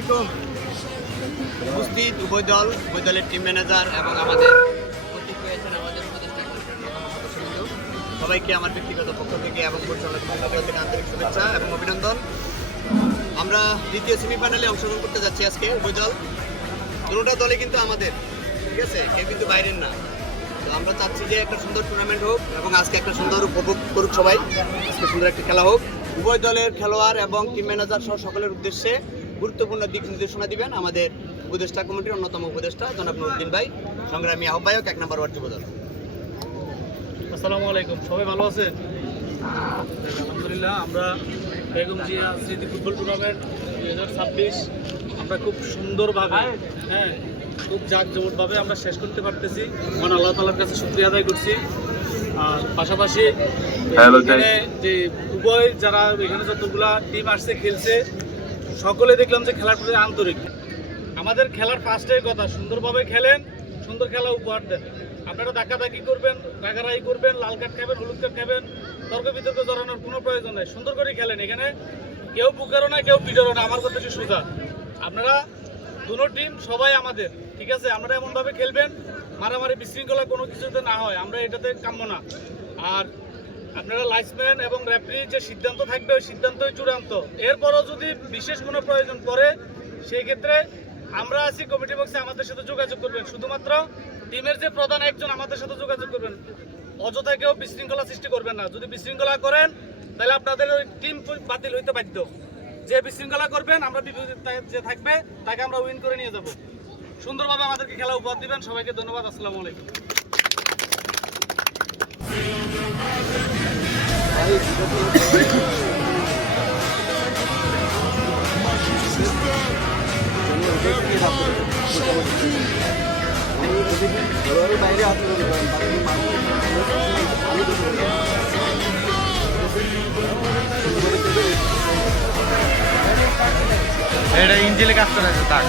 আলাইকুম। উপস্থিত উভয় দলের টিম ম্যানেজার এবং আমাদের উপস্থিত হয়েছেন আমাদের সদস্যবৃন্দ, সবাইকে আমার ব্যক্তিগত পক্ষ থেকে এবং পরিচালক পক্ষ থেকে আন্তরিক শুভেচ্ছা এবং অভিনন্দন। আমরা দ্বিতীয় সেমিফাইনালে অংশগ্রহণ করতে যাচ্ছি আজকে। উভয় দল, দুটো দলে কিন্তু আমাদের, ঠিক আছে, কেউ কিন্তু বাইরের না। তো আমরা চাচ্ছি যে একটা সুন্দর টুর্নামেন্ট হোক এবং আজকে একটা সুন্দর উপভোগ করুক সবাই, আজকে সুন্দর একটা খেলা হোক। উভয় দলের খেলোয়াড় এবং টিম ম্যানেজার সহ সকলের উদ্দেশ্যে গুরুত্বপূর্ণ দিক নির্দেশনা দিবেন আমাদের উপদেষ্টা কমিটির অন্যতম উপদেষ্টা জনাব নুরুদ্দিন ভাই, সংগ্রামী আহ্বায়ক 1 নম্বর ওয়ার্ড যুবদল। আসসালামু আলাইকুম, সবাই ভালো আছেন? আলহামদুলিল্লাহ। আমরা বেগম জিয়া স্মৃতি ফুটবল টুর্নামেন্ট 2026 আমরা খুব সুন্দরভাবে, খুব জাঁকজমকভাবে আমরা শেষ করতে পারতেছি। মহান আল্লাহ তাআলার কাছে শুকরিয়া আদায় করছি। আর পাশাপাশি এখানে যে উভয় যারা এখানে যতগুলা টিম আসছে খেলছে, সকলে দেখলাম যে খেলার প্রতি আন্তরিক। আমাদের খেলার ফার্স্টের কথা, সুন্দরভাবে খেলেন, সুন্দর খেলা উপহার দেন। আপনারা ধাক্কাধাক্কি করবেন, রাগারাগি করবেন, লাল কার্ড খাবেন, হলুদ কার্ড খাবেন, তর্ক বিতর্ক জড়ানোর কোনো প্রয়োজন নেই। সুন্দর করে খেলেন। এখানে কেউ বুকেরও না, কেউ পিটারও না। আমার কথা হচ্ছে সোজা, আপনারা দুটো টিম সবাই আমাদের, ঠিক আছে? আপনারা এমনভাবে খেলবেন মারামারি বিশৃঙ্খলা কোনো কিছুতে না হয়, আমরা এটাতে কাম্য না। আর আপনারা লাইসম্যান এবং রেফারি যে সিদ্ধান্ত থাকবে, ওই সিদ্ধান্তই চূড়ান্ত। এরপরও যদি বিশেষ কোনো প্রয়োজন পড়ে, সেই ক্ষেত্রে আমরা আছি কমিটি বক্সে, আমাদের সাথে যোগাযোগ করবেন। শুধুমাত্র টিমের যে প্রধান একজন আমাদের সাথে যোগাযোগ করবেন, অযথা কেউ বিশৃঙ্খলা সৃষ্টি করবেন না। যদি বিশৃঙ্খলা করেন তাহলে আপনাদের ওই টিম বাতিল হইতে বাধ্য। যে বিশৃঙ্খলা করবেন, আমরা বিপরীত যে থাকবে তাকে আমরা উইন করে নিয়ে যাব। সুন্দরভাবে আমাদেরকে খেলা উপহার দিবেন। সবাইকে ধন্যবাদ। আসসালামু আলাইকুম। এটা ইঞ্জিলে কাজ করা আছে তাক